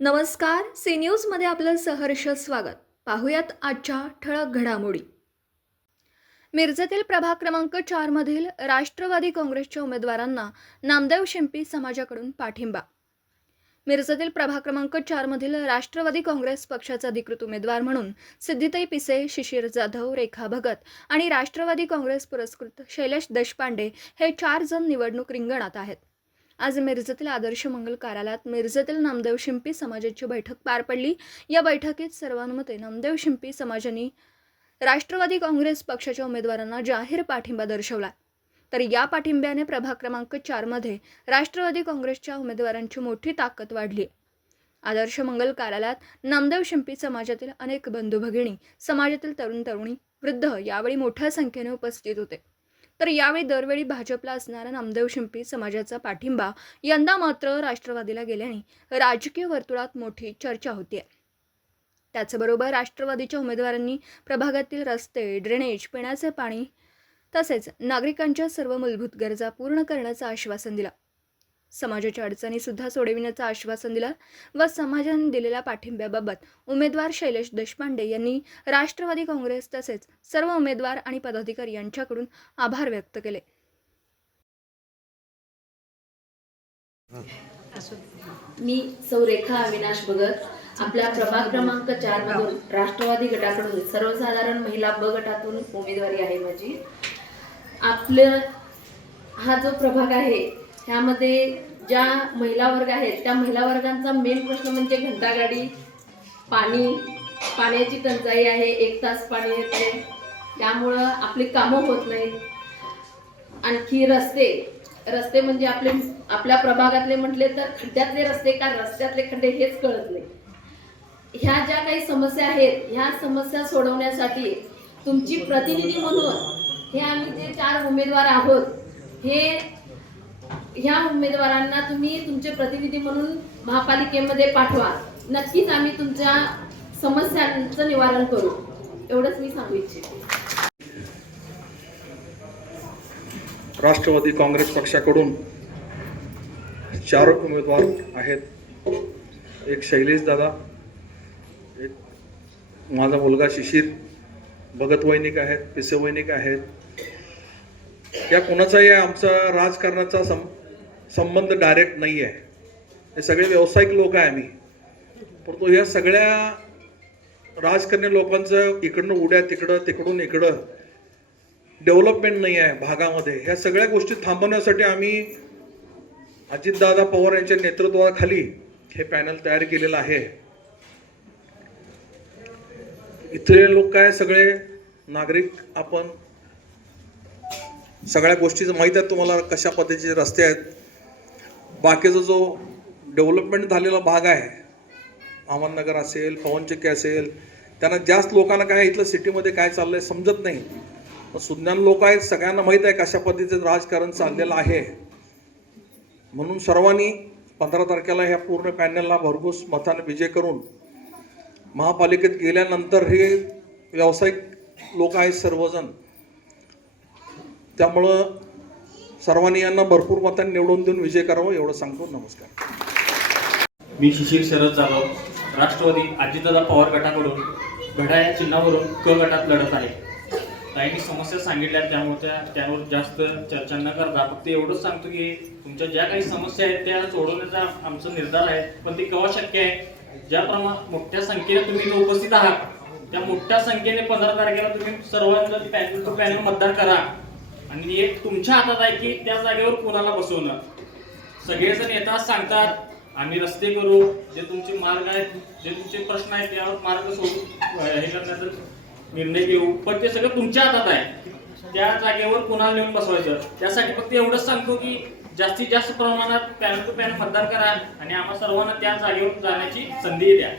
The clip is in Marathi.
नमस्कार. सी न्यूजमध्ये आपलं सहर्ष स्वागत. पाहुयात आजच्या ठळक घडामोडी. मिरजेतील प्रभाग क्रमांक 4 मधील राष्ट्रवादी काँग्रेसच्या उमेदवारांना नामदेव शिंपी समाजाकडून पाठिंबा. मिरजेतील प्रभाग क्रमांक 4 मधील राष्ट्रवादी काँग्रेस पक्षाचे अधिकृत उमेदवार म्हणून सिद्धिताई पिसे, शिशिर जाधव, रेखा भगत आणि राष्ट्रवादी काँग्रेस पुरस्कृत शैलेश देशपांडे हे 4 जण निवडणूक रिंगणात आहेत. आज मिरजेतील आदर्श मंगल कार्यालयात मिरजेतील नामदेव शिंपी समाजाची बैठक पार पडली. या बैठकीत सर्वानुमते नामदेव शिंपी समाजाने राष्ट्रवादी काँग्रेस पक्षाच्या उमेदवारांना जाहीर पाठिंबा दर्शवला. तर या पाठिंब्याने प्रभाग क्रमांक 4 मध्ये राष्ट्रवादी काँग्रेसच्या उमेदवारांची मोठी ताकद वाढली. आदर्श मंगल कार्यालयात नामदेव शिंपी समाजातील अनेक बंधू भगिनी, समाजातील तरुण तरुणी, वृद्ध यावेळी मोठ्या संख्येने उपस्थित होते. तर यावेळी दरवेळी भाजपला असणारा नामदेव शिंपी समाजाचा पाठिंबा यंदा मात्र राष्ट्रवादीला गेल्याने राजकीय वर्तुळात मोठी चर्चा होतीये. त्याचबरोबर राष्ट्रवादीच्या उमेदवारांनी प्रभागातील रस्ते, ड्रेनेज, पिण्याचे पाणी तसेच नागरिकांच्या सर्व मूलभूत गरजा पूर्ण करण्याचं आश्वासन दिलं. समाजाच्या अडचणी सुद्धा सोडविण्याचं आश्वासन दिलं व समाजाने दिलेल्या पाठिंब्याबाबत उमेदवार शैलेश देशपांडे यांनी राष्ट्रवादी काँग्रेस तसेच सर्व उमेदवार आणि पदाधिकारी यांच्याकडून आभार व्यक्त केले. मी सौ रेखा अविनाश भगत, आपल्या प्रभाग क्रमांक 4 मधून राष्ट्रवादी गटाकडून सर्वसाधारण महिला ब गटातून उमेदवारी आहे माझी. आपलं हा जो प्रभाग आहे ह्यामध्ये ज्या महिला वर्ग आहेत त्या महिला वर्गांचा मेन प्रश्न म्हणजे घंटागाडी, पाण्याची टंचाई आहे. 1 तास पाणी येते, त्यामुळं आपली कामं होत नाहीत. आणखी रस्ते म्हणजे आपल्या प्रभागातले म्हटले तर खड्ड्यातले रस्ते का रस्त्यातले खड्डे हेच कळत नाही. ह्या ज्या काही समस्या आहेत ह्या समस्या सोडवण्यासाठी तुमची प्रतिनिधी म्हणून हे आम्ही जे 4 उमेदवार आहोत ह्या उमेदवारांना तुम्ही तुमचे प्रतिनिधी म्हणून महापालिकेमध्ये पाठवा. नक्कीच आम्ही तुमच्या समस्यांचं निवारण करू, एवढंच मी सांगू इच्छिते. राष्ट्रवादी काँग्रेस पक्षाकडून 4 उमेदवार आहेत. एक शैलेश दादा, एक माझा मुलगा शिशिर भगत वैनिक आहेत, पिसे वैनिक आहेत. या कोणाचाही आमचा राजकारणाचा संबंध डायरेक्ट नाही आहे. हे सगळे व्यावसायिक लोक आहे आम्ही. परंतु या सगळ्या राजकारणी लोकांचं इकडनं उड्या तिकडं, तिकडून इकडं डेव्हलपमेंट नाही आहे भागामध्ये. ह्या सगळ्या गोष्टी थांबवण्यासाठी आम्ही अजितदादा पवार यांच्या नेतृत्वाखाली हे पॅनल तयार केलेलं आहे. इथले लोक काय सगळे नागरिक, आपण सगळ्या गोष्टीचं माहीत आहे तुम्हाला, कशा पद्धतीचे रस्ते आहेत. बाकीचा जो डेव्हलपमेंट झालेला भाग आहे, अहमदनगर असेल, पवनचक्की असेल, त्यांना जास्त लोकांना काय इथलं सिटीमध्ये काय चाललंय समजत नाही. सुज्ञान लोक आहेत, सगळ्यांना माहीत आहे कशा पद्धतीचं राजकारण चाललेलं आहे. म्हणून सर्वांनी 15 तारखेला ह्या पूर्ण पॅनलला भरघोस मताने विजय करून महापालिकेत गेल्यानंतर हे व्यावसायिक लोक आहेत सर्वजण, त्यामुळं सर्वांनी यांना भरपूर मतांनी निवडून देऊन विजय करावा एवढं सांगतो. नमस्कार. मी शिशिर शरद जाधव, राष्ट्रवादी अजितदादा पवार गटाकडून घड्याळ या चिन्हावरून क गटात लढत आहे. ताईंनी समस्या सांगितल्या त्यामुळे त्यावर जास्त चर्चा न करता फक्त एवढंच सांगतो की तुमच्या ज्या काही समस्या आहेत त्या सोडवण्याचा आमचा निर्धार आहे. पण ते केव्हा शक्य आहे? ज्याप्रमाणे मोठ्या संख्येने तुम्ही इथे उपस्थित आहात त्या मोठ्या संख्येने 15 तारखेला तुम्ही सर्वांना पॅनल टू पॅनल मतदान करा. आणि एक तुमच्या हातात आहे की त्या जागेवर कोणाला बसवणं. सगळेजण येतात सांगतात आम्ही रस्ते करू, जे तुमचे मार्ग आहेत, जे तुमचे प्रश्न आहेत त्यावर मार्ग सोडून हे करण्याचा निर्णय घेऊ, पण ते सगळं तुमच्या हातात आहे. त्या जागेवर कोणाला नेऊन बसवायचं त्यासाठी फक्त एवढंच सांगतो की जास्तीत जास्त प्रमाणात पॅनल टू पॅनल मतदान करा आणि आम्हा सर्वांना त्या जागेवर जाण्याची संधी द्या.